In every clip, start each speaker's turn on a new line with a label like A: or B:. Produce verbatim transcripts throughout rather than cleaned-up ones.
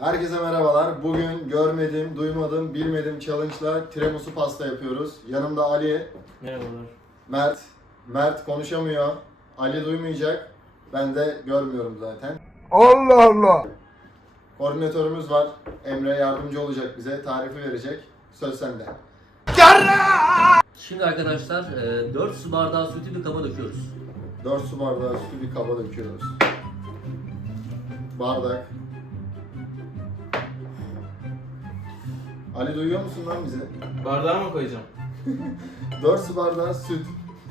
A: Herkese merhabalar. Bugün görmedim, duymadım, bilmedim challenge'la tiramisu pasta yapıyoruz. Yanımda Ali,
B: Merhabalar.
A: Mert. Mert konuşamıyor. Ali duymayacak. Ben de görmüyorum zaten.
C: Allah Allah.
A: Koordinatörümüz var. Emre yardımcı olacak bize. Tarifi verecek. Söz sende.
B: Şimdi arkadaşlar e, dört su bardağı sütü bir kaba döküyoruz.
A: dört su bardağı sütü bir kaba döküyoruz. Bardak. Ali duyuyor musun lan bizi?
B: Bardağa mı koyacağım?
A: dört su bardağı süt.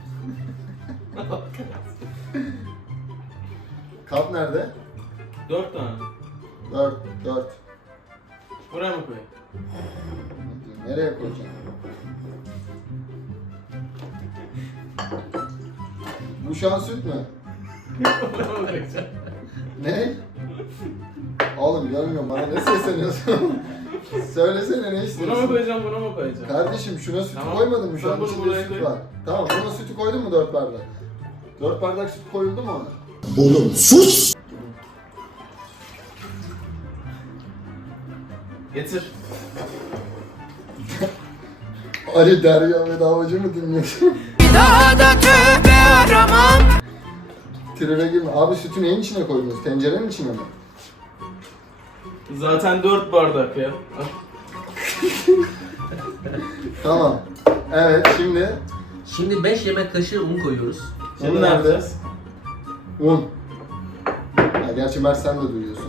A: Kap nerede?
B: Dört tane.
A: dört, dört.
B: Buraya mı koyayım?
A: Nereye koyacağım? Bu şu an süt mü?
B: Buraya mı koyacağım?
A: Ne? Oğlum görmüyorum, bana ne sesleniyorsun? Söylesene ne
B: Buna mı
A: istiyorsun?
B: koyacağım, buna mı koyacağım?
A: Kardeşim şuna sütü
B: Tamam.
A: koymadın mı şu
B: Sen
A: an?
B: bunu
A: İçinde
B: buraya
A: süt
B: koy.
A: var. Tamam, buna sütü koydun mu dört bardak? dört bardak süt koyuldu mu ona?
C: Oğlum sus.
B: Getir.
A: Ali Derya ve Davacı mı dinliyorsun?
D: Daha da tövbe aramam.
A: Tribe girme. Abi sütü neyin içine koydunuz? Tencerenin içine mi?
B: Zaten dört bardak ya.
A: Tamam. Evet, şimdi
E: Şimdi beş yemek kaşığı un koyuyoruz.
B: Şimdi
A: Un
B: ne
A: nerede?
B: yapacağız?
A: un. Ha, gerçi Mert sen de duyuyorsun.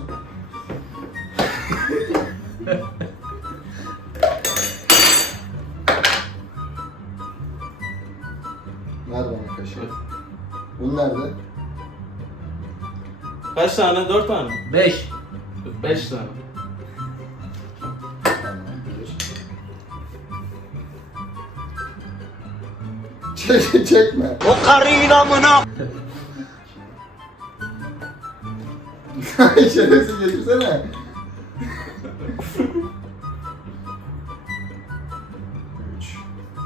A: Ver bana kaşığı. Un nerede?
B: Kaç tane? Dört tane mi?
E: beş.
B: Beş tane.
A: Tamam, bir. Çek, çekme.
C: O karıyın amına.
A: Şerefsiz getirsene. Üç.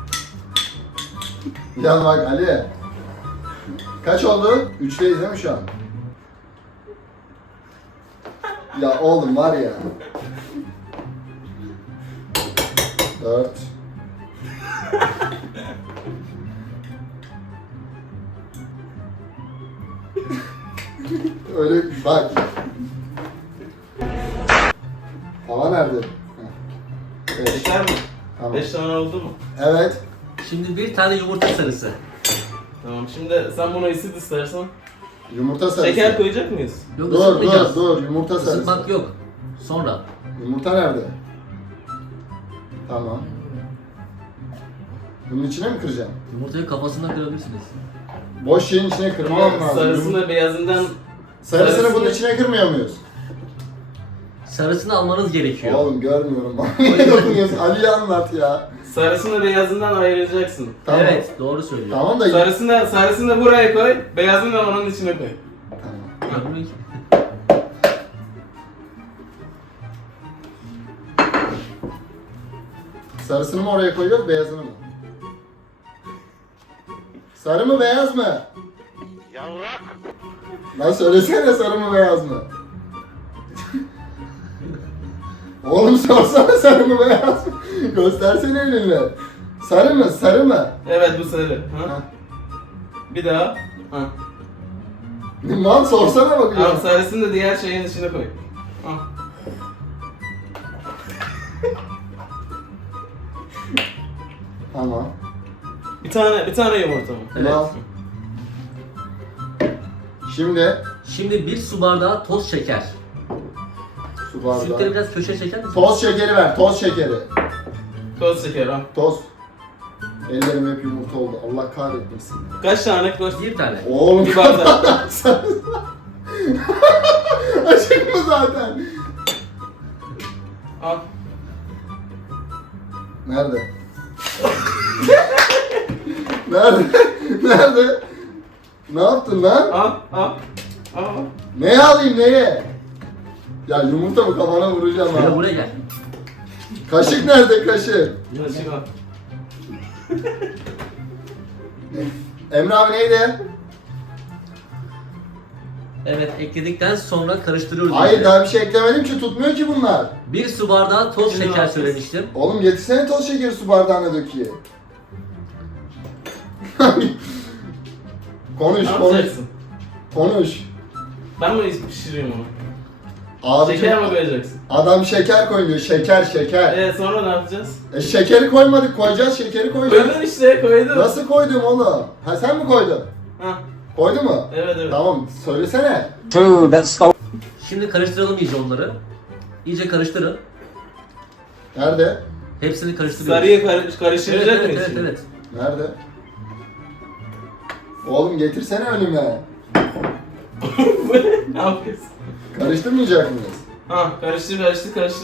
A: Ya bak Ali. Kaç oldu? Üçteyiz değil mi şu an? Ya oğlum var ya. Dört. Öyle bak. Hava nerede? Heh. Beş.
B: Yeter mi?
A: Tamam.
B: Beş tane oldu mu?
A: Evet.
E: Şimdi bir tane yumurta sarısı.
B: Tamam, şimdi sen bunu ısıt istersen.
A: Yumurta sarısı.
B: Şeker koyacak mıyız?
E: Yok,
A: Dur dur
E: ısıtmayacağız.
A: dur yumurta sarısı.
E: Isıtmak yok. Sonra.
A: Yumurta nerede? Tamam. Bunun içine mi kıracağım?
E: Yumurtayı kafasından kırabilirsiniz.
A: Boş şeyin içine kırmam
B: Ama
A: lazım.
B: sarısını beyazından
A: Sarısını
B: sarısını-
A: bunun içine kırmıyor muyuz?
E: Sarısını almanız gerekiyor.
A: Oğlum görmüyorum. Ne dokunuyorsun? Ali'yi anlat ya.
B: sarısını beyazından ayıracaksın.
A: Tamam.
E: Evet, doğru söylüyor.
A: Tamam da...
B: Sarısını sarısını buraya koy, beyazını da onun içine koy.
A: Tamam.
E: Ya bunu-
A: Sarısını mı oraya koyuyoruz, beyazını mı? Sarı mı, beyaz mı? Yavrak. Lan söylesene, sarı mı, beyaz mı? Oğlum sorsana, sarı mı, beyaz mı? Göstersene elinle. Sarı mı, sarı mı?
B: Evet, bu sarı. Ha?
A: Ha.
B: Bir daha. Ha.
A: Lan sorsana
B: Tamam,
A: bakıyorum.
B: sarısını da diğer şeyin içine koy. Ha.
A: Tamam.
B: Bir tane bir tane yumurta mı?
E: Evet.
A: Tamam. Şimdi
E: Şimdi bir su bardağı toz şeker.
A: su
E: Sütleri
A: bardağı.
E: biraz köşe çeker misin?
A: Toz şekeri ver, toz şekeri.
B: Toz şeker ha.
A: Toz. Ellerim hep yumurta oldu. Allah kahretmesin.
B: Kaç tane koy?
E: Bir tane.
A: Oğlum
B: Bir bardak.
A: Açık mı zaten?
B: Al.
A: Nerede? Nerede? Nerede? Ne yaptın lan?
B: Al. Al. Al.
A: Neye alayım, neye? Ya yumurta mı, kafana vuracağım
E: Şöyle
A: ha.
E: buraya gel.
A: Kaşık nerede, kaşık?
B: Kaşık al.
A: Emre abi neydi?
E: Evet, ekledikten sonra karıştırıyoruz.
A: Hayır
E: iyice.
A: daha bir şey eklemedim ki, tutmuyor ki bunlar.
E: Bir su bardağı toz
B: Şimdi ne
E: şeker
B: yapacağız?
E: söylemiştim.
A: Oğlum getirsene toz şekeri su bardağına döküyor. konuş
F: Ne
A: konuş.
F: yapacaksın?
A: Konuş.
F: Ben mi pişireyim onu?
A: Abicim,
F: Şeker mi koyacaksın?
A: adam şeker koyuyor, şeker şeker.
F: Ee sonra ne yapacağız?
A: E şekeri koymadık, koyacağız, şekeri koyacağız.
F: Koydun işte koydum.
A: Nasıl koydum oğlum? Ha sen mi koydun?
F: Ha,
A: Koydu mu?
F: evet evet.
A: Tamam, söylesene.
E: Şimdi karıştıralım iyice onları. İyice karıştırın.
A: Nerede?
E: Hepsini karıştırıyoruz.
F: Sarıya kar-
E: Evet,
F: karıştıracak
E: evet,
F: mıyız
E: evet,
F: şimdi?
E: evet.
A: Nerede? Oğlum getirsene önüme.
F: Ne yapıyorsun?
A: Karıştırmayacak mıyız?
F: Ha karıştır karıştır karıştır.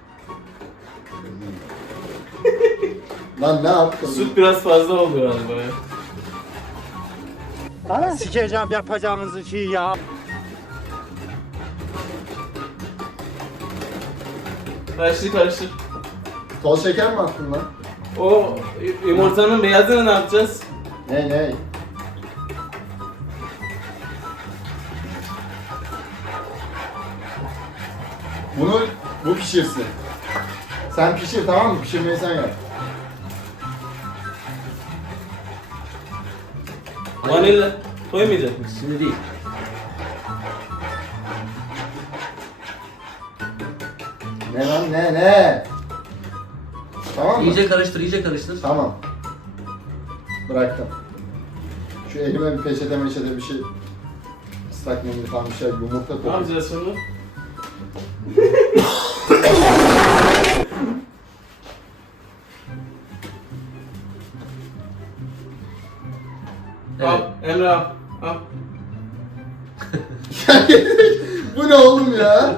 A: Lan ne yaptın?
F: Süt biraz fazla oldu galiba ya.
C: Sikeceğim yapacağınızı şey ya.
F: Karıştır karıştır.
A: Toz şeker mi attın lan?
F: O yumurtanın beyazını ne yapacağız?
A: Ney ney? Bunu bu pişirsin. Sen pişir, tamam mı? Pişirmeyi sen yap.
F: Vanilya koymayacak mısın?
E: Şimdi değil.
A: Ne lan ne ne? Tamam mı?
E: İyice karıştır, iyice karıştır.
A: Tamam. Bıraktım. Şu elime bir peçete meçete bir şey, ıslak mendil falan bir şey, yumurta
F: Ne
A: koyayım.
F: yapacağız şimdi?
E: Evet.
F: Al Emre al. Al.
A: Bu ne oğlum ya?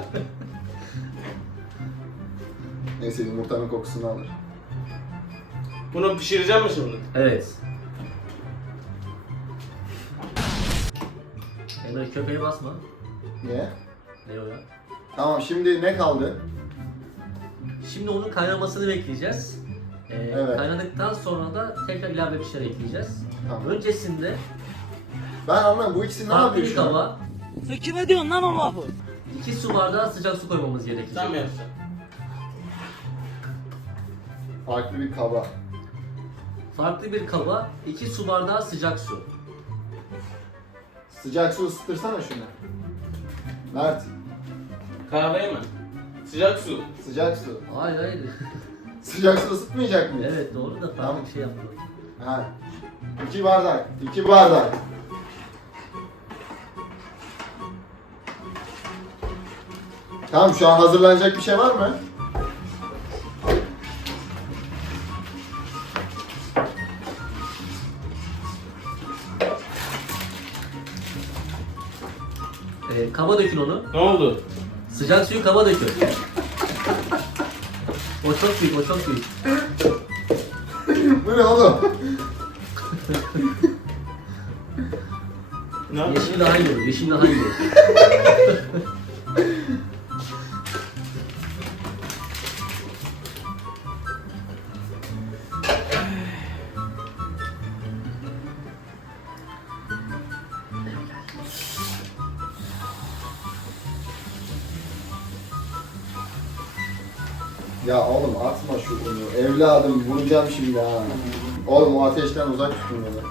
A: Neyse yumurtanın kokusunu alır.
F: Bunu pişireceğim mi şimdi?
E: Evet. Emre köpeğe basma.
A: Niye?
E: Ne o ya?
A: Tamam, şimdi ne kaldı?
E: Şimdi onun kaynamasını bekleyeceğiz. Ee,
A: Evet.
E: Kaynadıktan sonra da tekrar ilave bir şeyler ekleyeceğiz.
A: Tamam.
E: Öncesinde
A: Ben anlamadım, bu ikisi ne
E: farklı
A: yapıyor
E: bir
A: şu an?
E: kaba
C: Sen kime diyorsun lan o lafı?
E: iki su bardağı sıcak su koymamız gerekecek.
F: Sen mi yapacaksın?
A: Farklı bir kaba.
E: Farklı bir kaba iki su bardağı sıcak su.
A: Sıcak su ısıtırsana şunu. Mert,
F: Kahve mi? Sıcak su.
A: sıcak su.
E: Hayır hayır.
A: Sıcak su ısıtmayacak mıyız?
E: Evet doğru da farklı
A: Tamam.
E: bir şey yapalım.
A: Ha. İki bardak, iki bardak. Tamam, şu an hazırlanacak bir şey var mı?
E: Ee, kaba dökün onu.
F: Ne oldu?
E: Sıcak suyu kaba dökün. O çok büyük, o çok büyük.
A: Bu ne oğlum?
F: Ne yapıyorsun?
E: Yeşil daha iyi olur, yeşil daha iyi olur.
A: Ya oğlum atma şu unu. Evladım vuracağım şimdi ha. Oğlum o ateşten uzak tutun beni.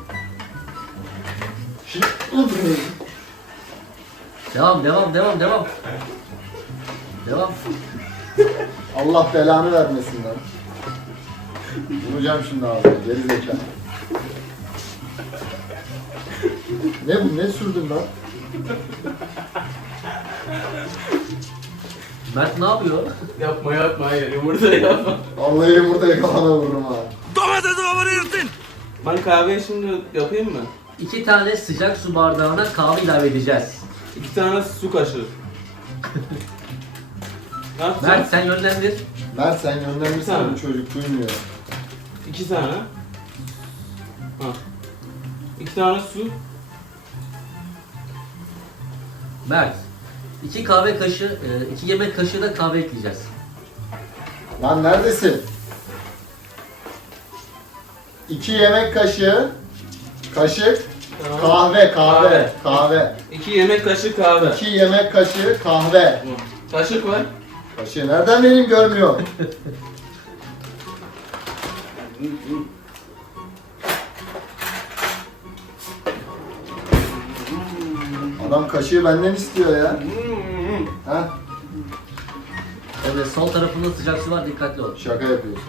E: Devam, devam, devam, devam. Devam.
A: Allah belanı vermesin lan. Vuracağım şimdi ağzına, geri zekalı. Ne bu, ne sürdün lan?
E: Mert ne yapıyor?
F: Yapma yapma hayır yumurta yapma.
A: Vallahi yumurtayı kafana vururum ha.
F: Ben kahveyi şimdi yapayım mı?
E: İki tane sıcak su bardağına kahve ilave edeceğiz.
F: İki tane su kaşığı. Ne yapacağız?
E: Mert sen yönlendir.
A: Mert sen yönlendirsen
F: Tamam.
A: bu çocuk duymuyor.
F: İki tane. Ha. İki tane su.
E: Mert. iki kahve kaşığı, e, iki yemek kaşığı da kahve ekleyeceğiz.
A: Lan neredesin? İki yemek kaşığı, kaşık,
F: Tamam.
A: Kahve, kahve,
F: Kahve.
A: kahve.
F: iki yemek kaşığı kahve.
A: iki yemek kaşığı kahve.
F: Tamam. Kaşık var.
A: Kaşığı nereden vereyim görmüyor. Adam kaşığı benden istiyor ya. Ha?
E: Evet, sol tarafında sıcak su var, dikkatli ol.
A: Şaka yapıyorsun.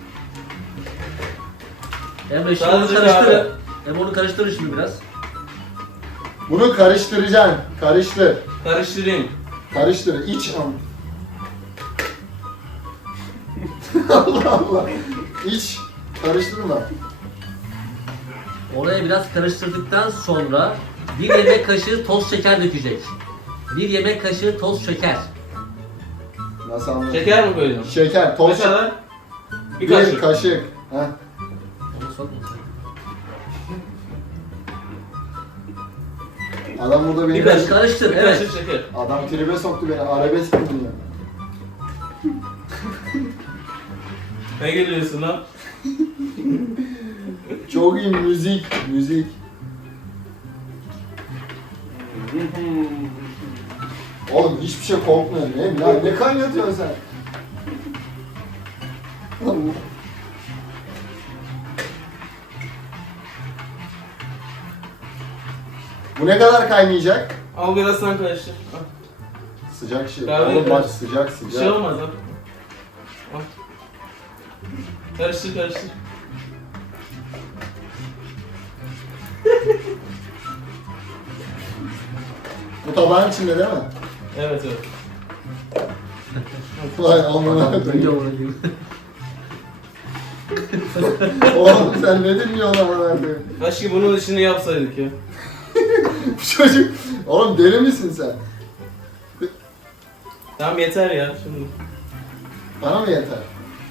E: Emre şimdi onu
F: Sadece
E: karıştır.
F: kahve.
E: Emre onu karıştırın şimdi biraz.
A: Bunu karıştıracaksın. Karıştır.
F: Karıştırayım.
A: Karıştır. İç ama. Allah Allah. İç. Karıştırma.
E: Oraya biraz karıştırdıktan sonra bir yemek kaşığı toz şeker dökecek. Bir yemek kaşığı toz şeker.
A: Nasıl anladın?
F: Şeker mi koyacağım?
A: Şeker. Toz
F: Ne
A: şeker.
F: kadar? Bir
A: Bir
F: kaşık.
A: kaşık. Heh.
E: Onu sokma sen.
A: Adam burada beni
F: Bir kaşık.
E: Karıştır,
F: Bir
E: evet.
F: kaşık şeker.
A: Adam tribe soktu beni. Arabesk dinliyor.
F: Ne geliyorsun lan?
A: Çok iyi müzik. Müzik. Oğlum hiçbir şey kokmuyor. Ne, ya, ne kaynatıyorsun sen? Bu ne kadar kaynayacak?
F: Al biraz sen karıştır. Al.
A: Sıcak şey.
F: Kahve
A: Oğlum bak
F: karıştır.
A: sıcak
F: Bir
A: sıcak.
F: şey olmaz al. Al. Karıştır karıştır.
A: Bu tabağın içinde değil mi?
F: Evet evet.
A: Vay amına
E: Önce
A: koyayım.
E: onu diyeyim.
A: Oğlum sen ne dinliyorsun amına koyayım?
F: Başka bunun işini yapsaydık ya.
A: Bu çocuk. Oğlum deli misin sen?
F: Tamam yeter ya şimdi.
A: Bana mı yeter?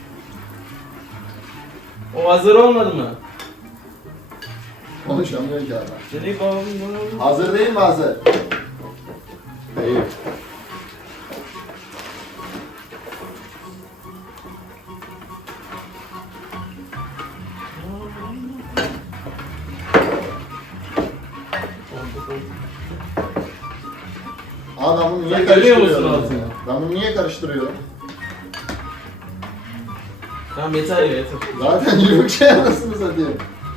F: O hazır olmadı mı?
A: Konuşamıyor ki adam.
F: Seni bağlı.
A: Hazır değil mi hazır? Değil. Aa ben bunu niye
F: Sen görüyor musun
A: karıştırıyorum?
F: altını?
A: ya? Ben bunu niye karıştırıyorum?
F: Tamam yeter ya yeter.
A: Zaten yürük şey anasını satayım.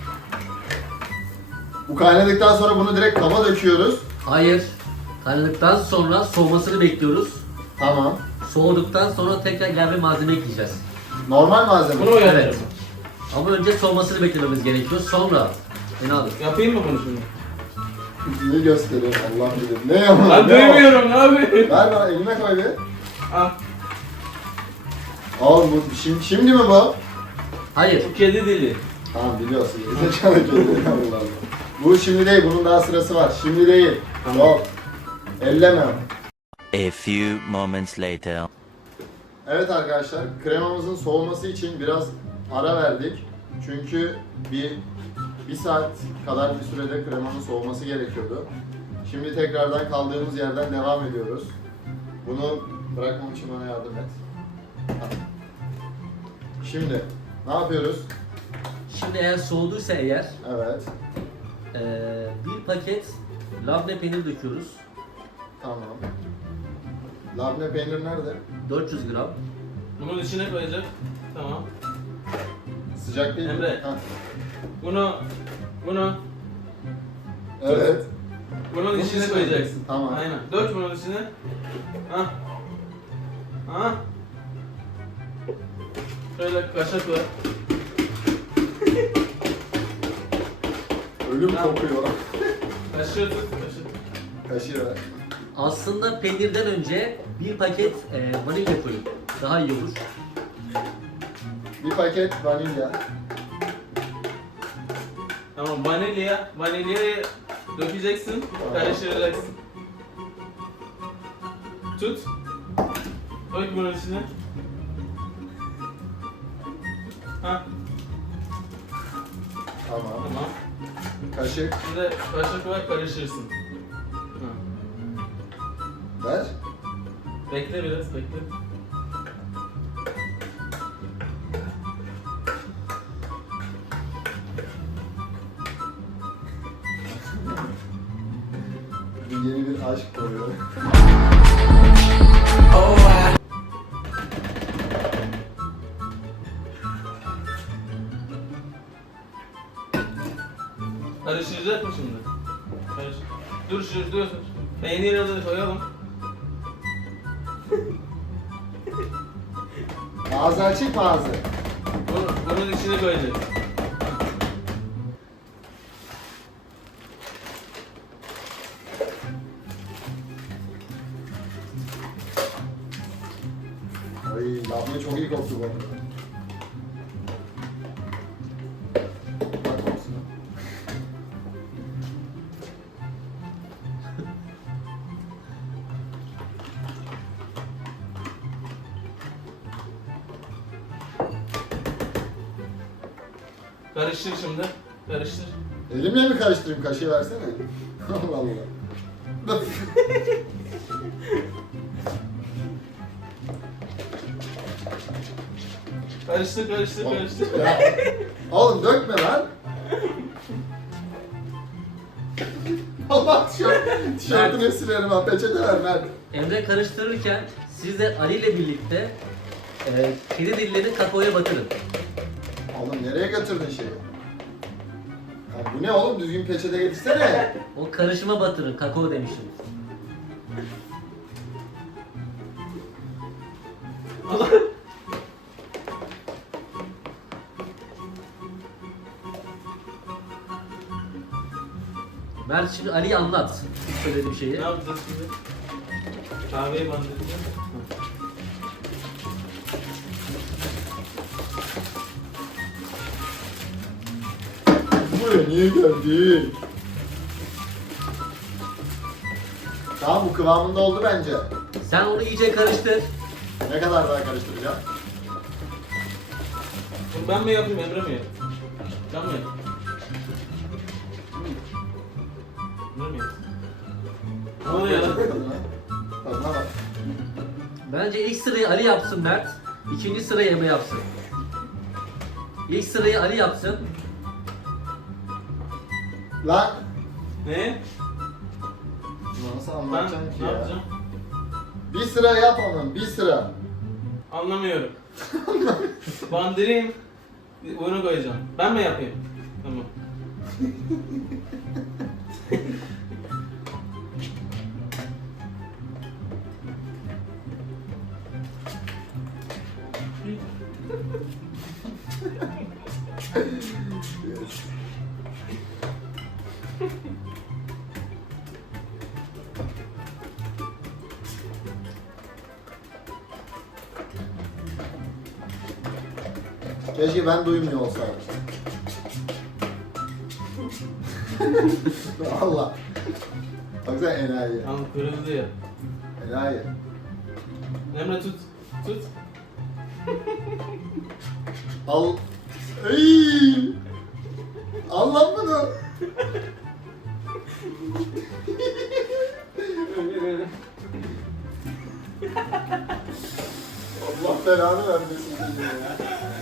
A: Bu kaynadıktan sonra bunu direkt kaba döküyoruz.
E: Hayır. Kaynadıktan sonra soğumasını bekliyoruz.
A: Tamam.
E: Soğuduktan sonra tekrar gel ve malzeme ekleyeceğiz.
A: Normal malzeme.
F: Bunu mu yapacağım?
E: Evet. Ama önce soğumasını beklememiz gerekiyor. Sonra beni alın.
F: Yapayım mı bunu şimdi?
A: Neyi gösteriyor Allah bilir. Ne yapalım?
F: Ben duymuyorum abi.
A: Ver bana elime koy bir.
F: Al.
A: Oğlum bu şimdi, şimdi mi bu?
E: Hayır.
F: Bu kedi dili.
A: Tamam biliyorsun. Zekalı kedi. Allah Allah. Bu şimdi değil. Bunun daha sırası var. Şimdi değil.
F: Tamam.
A: Yok. Elleme.
G: A few moments later.
A: Evet arkadaşlar. Kremamızın soğuması için biraz ara verdik. Çünkü bir bir saat kadar bir sürede kremanın soğuması gerekiyordu. Şimdi tekrardan kaldığımız yerden devam ediyoruz. Bunu bırakmam için bana yardım et. Ha. Şimdi ne yapıyoruz?
E: Şimdi eğer soğuduysa eğer
A: Evet.
E: eee, bir paket labne peynir döküyoruz.
A: Tamam. Labne peynir nerede?
E: dört yüz gram.
F: Bunun içine koyacak. Tamam.
A: Sıcak değil mi?
F: Emre.
A: Ha.
F: Bunu, bunu,
A: Evet.
F: bunun
A: Bunun
F: içine
A: içine
F: koyacaksın.
A: Tamam.
F: Aynen. Dök bunun içine. Ha. Ha. Şöyle kaşık ver.
A: Ölüm
F: Tamam.
A: kokuyor.
F: Kaşığı tut, kaşık.
A: Kaşığı ver.
E: Aslında peynirden önce bir paket eee vanilya koyun. Daha iyi olur.
A: Bir paket vanilya.
F: Tamam, vanilya, vanilyayı dökeceksin,
A: Tamam.
F: karıştıracaksın. Tut. Dök bunun içine. Ha,
A: Tamam.
F: tamam.
A: Kaşık.
F: Şimdi kaşık var, karıştırsın. Ha.
A: Ver.
F: Bekle biraz, bekle.
A: Aşk koyuyor.
F: Karıştıracak mı şimdi? Karış. Dur şu dur. Peyniri de koyalım.
A: Ağzı açık mı ağzı?
F: Bunu, bunun içine koyacağız.
A: Ay labne çok iyi koktu bu arada. Bak kokusuna.
F: Karıştır şimdi. Karıştır.
A: Elimle mi karıştırayım? Kaşığı versene. Allah Allah.
F: Karıştır karıştır karıştır.
A: Ya, oğlum dökme lan. Allah tişört, tişörtünü silerim ha. Peçete ver Mert.
E: Emre karıştırırken siz de Ali ile birlikte e, kedi dillerini kakaoya batırın.
A: Oğlum nereye götürdün şeyi? Ya bu ne oğlum? Düzgün peçete getirsene.
E: O karışıma batırın. Kakao demişim. Mert şimdi Ali'ye anlat. Söylediğim şeyi.
F: Ne yapacağız şimdi? Kahveyi bandıracağız.
A: Buraya niye geldin? Tamam bu kıvamında oldu bence.
E: Sen onu iyice karıştır.
A: Ne kadar daha karıştıracağım?
F: Bunu ben mi yapayım Emre mi yapayım? Ben mi yapayım? Emre mi yapayım? Ne oluyor lan?
A: Tadına. Tadına bak.
E: Bence ilk sırayı Ali yapsın Mert. İkinci sırayı Emre yapsın. İlk sırayı Ali yapsın.
A: Lan.
F: Ne?
A: Nasıl
F: Ben
A: anlatacağım ki
F: ne
A: ya?
F: yapacağım?
A: Bir sıra yap onun, bir sıra.
F: Anlamıyorum. Bandırayım. Bunu koyacağım. Ben mi yapayım? Tamam.
A: Keşke ben duymuyor olsaydım. Allah. Baksana enayi.
F: Tamam kırıldı ya.
A: Enayi.
F: Emre tut. Tut.
A: Al. Ey! Al lan bunu. Allah belanı vermesin seni ya.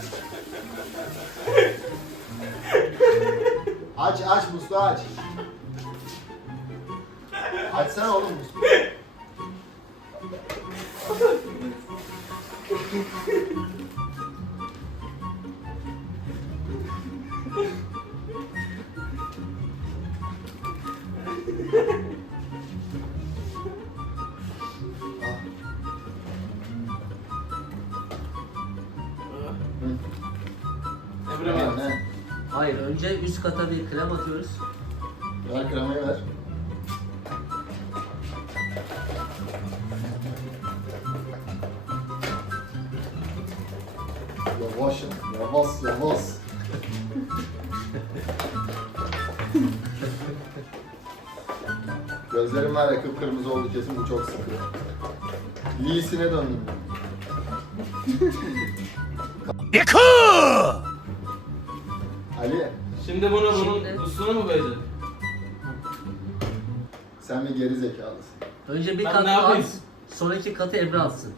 A: Aç aç musluğu aç. Açsana oğlum musluğu.
F: Emre mi
A: Ha,
F: yaptı?
A: ne?
E: Hayır, önce üst kata bir krem atıyoruz.
A: Ver kremayı ver. Yavaş, yavaş, yavaş. Gözlerim var ya kıpkırmızı oldu kesin bu çok sıkıyor. Lee'sine döndüm. Ali,
F: Şimdi bunu bunun
E: Şimdi-
F: üstüne mi koyacağız?
A: sen bir geri zekalısın.
E: Önce bir
F: Ben
E: kat
F: ne yapayım?
E: at, sonraki katı Emre atsın.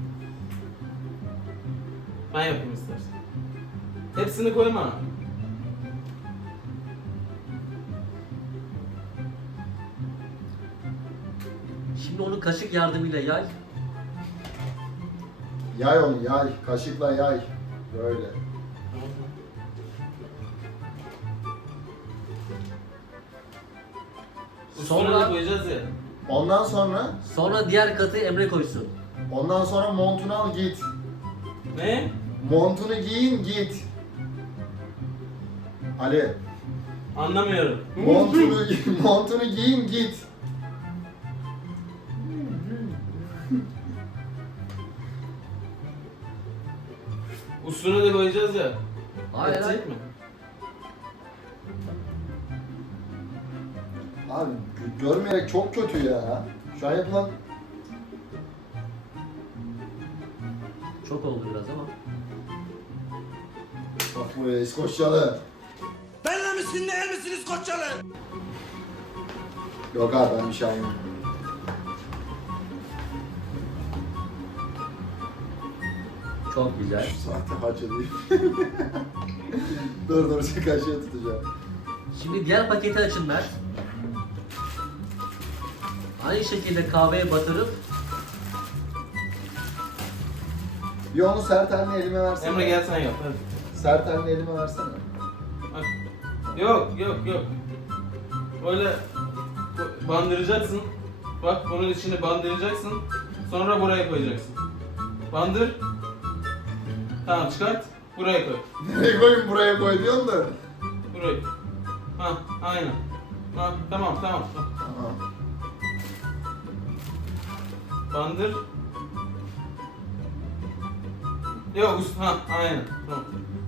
F: Ben yapayım istersen. Hepsini koyma.
E: Onu kaşık yardımıyla yay.
A: Yay onu yay. Kaşıkla yay. Böyle.
F: Sonra
E: Sonra
F: koyacağız ya.
A: Ondan sonra
E: sonra diğer katı Emre koysun.
A: ondan sonra montunu al git.
F: Ne?
A: Montunu giyin git. Ali.
F: Anlamıyorum.
A: Montunu montunu giyin git.
F: Üstüne de koyacağız ya.
E: Hayır hayır.
F: Edecek mi?
A: Abi gö- görmeyerek çok kötü ya. Şu an yapılan
E: Çok oldu biraz ama.
A: bak buraya İskoçyalı.
D: Benle misin değil misiniz Koçyalı?
A: Yok abi ben bir şey anlamadım.
E: Çok güzel.
A: Şu saatte hacı değil. dur dur şu kaşığı tutacağım.
E: Şimdi diğer paketi açın Mert. Aynı şekilde kahveye batırıp
A: Bir onu sert halini elime versene.
F: Emre gel sen yap. Hadi.
A: Sert halini elime versene.
F: Hadi. Yok yok yok. Böyle bu- bandıracaksın. Bak bunun içine bandıracaksın. Sonra buraya koyacaksın. Bandır. Tamam çıkart. Buraya koy.
A: Nereye koyayım buraya koy diyorsun da.
F: Buraya. Ha aynen. Ha tamam tamam.
A: Tamam.
F: Bandır. Yok üst ha aynen. Tamam.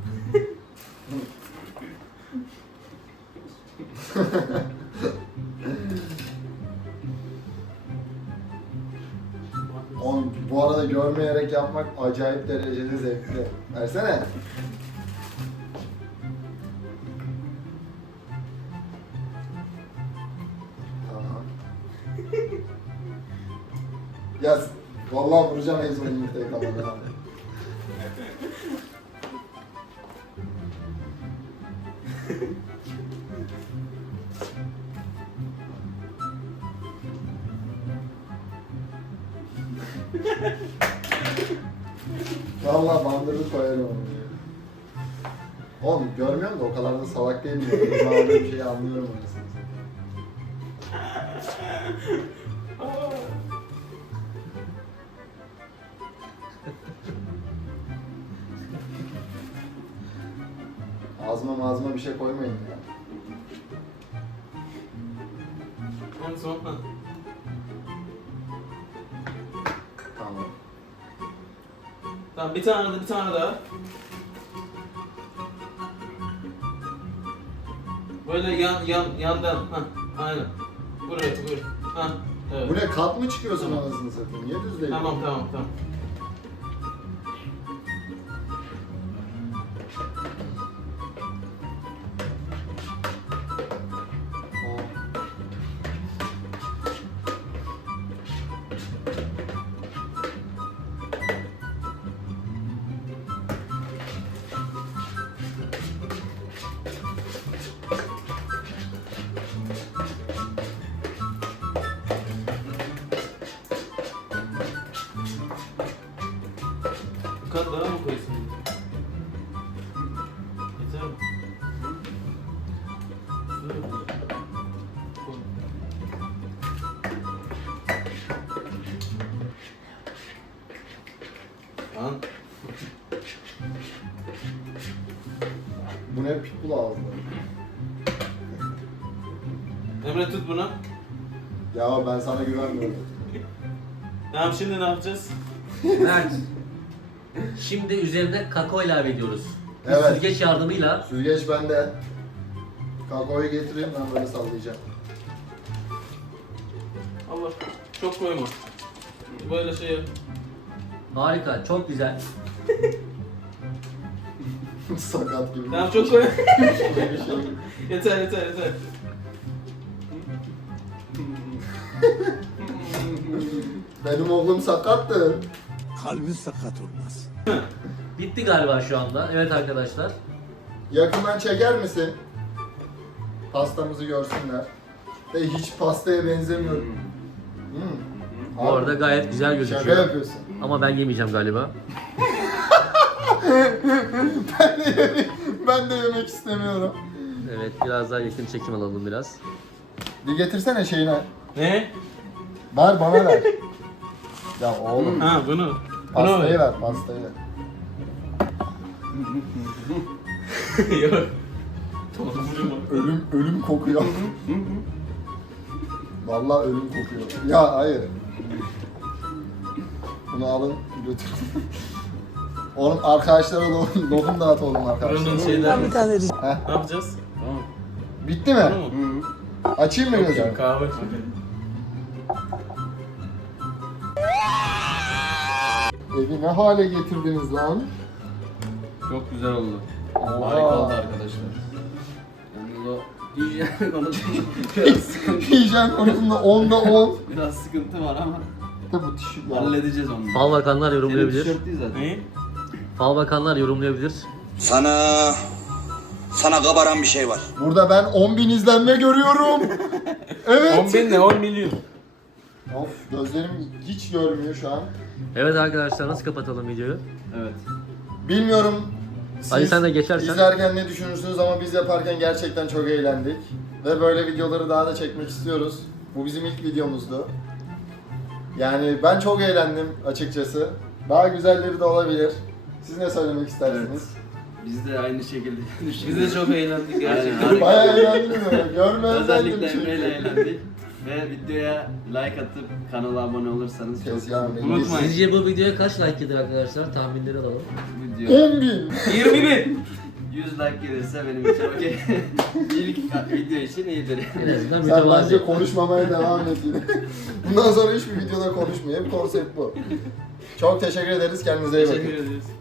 A: On, bu arada görmeyerek yapmak acayip derecede zevkli. Versene. Tamam. Yaz. Vallahi vuracağım en son yumurtayı kafana. Vallahi bandırıp koyarım onu. Oğlum görmüyorum da o kadar da salak değilim. Ben aldığım şeyi anlıyorum arasını. Ağzıma ağzıma bir şey koymayın ya.
F: En son ha.
A: Tamam.
F: Tamam bir tane de bir tane daha. Böyle yan yan yandan ha aynen. Buraya buraya. Ha evet.
A: Bu ne kat mı çıkıyorsun anasını satayım? Niye düz değil?
F: Tamam tamam tamam. Bir kat daha mı koysun? Yeter mi? Şöyle mi? Koy. Lan
A: Bu ne pitbull ağzı?
F: Emre tut bunu.
A: Ya ben sana güvenmiyorum.
F: Tamam şimdi ne yapacağız?
E: Mert. Şimdi üzerine kakao ilave ediyoruz. Bir
A: Evet.
E: Süzgeç yardımıyla.
A: Süzgeç bende. Kakaoyu getireyim ben böyle sallayacağım.
F: Allah çok koyma. Böyle şey yap.
E: Harika, çok güzel.
A: Sakat gibi.
F: Tamam çok koy.
A: bir şey.
F: yeter yeter yeter.
A: Benim oğlum sakattı.
D: Kalbin sakat olmaz.
E: Bitti galiba şu anda. Evet arkadaşlar.
A: Yakından çeker misin? Pastamızı görsünler. Ve hiç pastaya benzemiyor. Hmm.
E: Bu arada gayet güzel
A: Şaka
E: gözüküyor.
A: yapıyorsun.
E: Ama ben yemeyeceğim galiba.
A: ben, de yemek, ben de yemek istemiyorum.
E: Evet, biraz daha yakın çekim alalım biraz.
A: Bir getirsene şeyini.
F: Ne?
A: Ver bana ver. Ya oğlum.
F: Ha bunu.
A: Pastayı ver pastayı.
F: Yok.
A: Ölüm ölüm kokuyor. Vallahi ölüm kokuyor. Ya hayır. Bunu alın götürün. Oğlum arkadaşlara lokum, lokum dağıt oğlum
F: Buranın
A: arkadaşlar.
F: şeyler.
A: Heh.
F: Ne yapacağız?
A: Bitti mi?
F: Bunu mu?
A: Açayım mı gözümü?
F: Kahve.
A: Evi ne hale getirdiniz lan?
H: Çok güzel oldu.
A: Oha.
H: Harika oldu arkadaşlar. Yalnız o hijyen konusunda biraz sıkıntı,
A: Hijyen konusunda onda on.
H: biraz sıkıntı var ama
A: Tabi bu tişört.
H: halledeceğiz onu.
E: Fal bakanlar
H: Senin
E: yorumlayabilir.
H: tişört değil zaten.
F: Ne?
E: Fal bakanlar yorumlayabilir.
D: Sana... Sana kabaran bir şey var.
A: Burada ben on bin izlenme görüyorum. Evet.
F: on bin ne? on milyon.
A: Of gözlerim hiç görmüyor şu an.
E: Evet arkadaşlar, nasıl kapatalım videoyu?
H: Evet.
A: Bilmiyorum siz
E: Ali sen de geçersen.
A: izlerken ne düşünürsünüz ama biz yaparken gerçekten çok eğlendik. Ve böyle videoları daha da çekmek istiyoruz. Bu bizim ilk videomuzdu. Yani ben çok eğlendim açıkçası. Daha güzelleri de olabilir. Siz ne söylemek istersiniz?
H: Biz de aynı şekilde
F: Biz
H: düşünüyoruz.
F: de çok eğlendik gerçekten.
H: Aynen, harika.
A: Bayağı eğlendiniz ama görmezden
H: Özellikle
A: bir
H: Emre ile
A: şey.
H: eğlendik. Ve videoya like atıp kanala abone olursanız çok
A: Tezgahın beni.
F: Unutmayın.
E: Sizce bu videoya kaç like gelir arkadaşlar? Tahminleri alalım.
H: video
A: on bin.
F: yirmi bin.
H: yüz like gelirse benim için okey. İlk video için iyidir.
E: En azından
A: Sen
E: mütevazi.
A: bence konuşmamaya devam et yine. Bundan sonra hiçbir videoda konuşmayayım. Konsept bu. Çok teşekkür ederiz. Kendinize iyi bakın.
F: Teşekkür ederiz.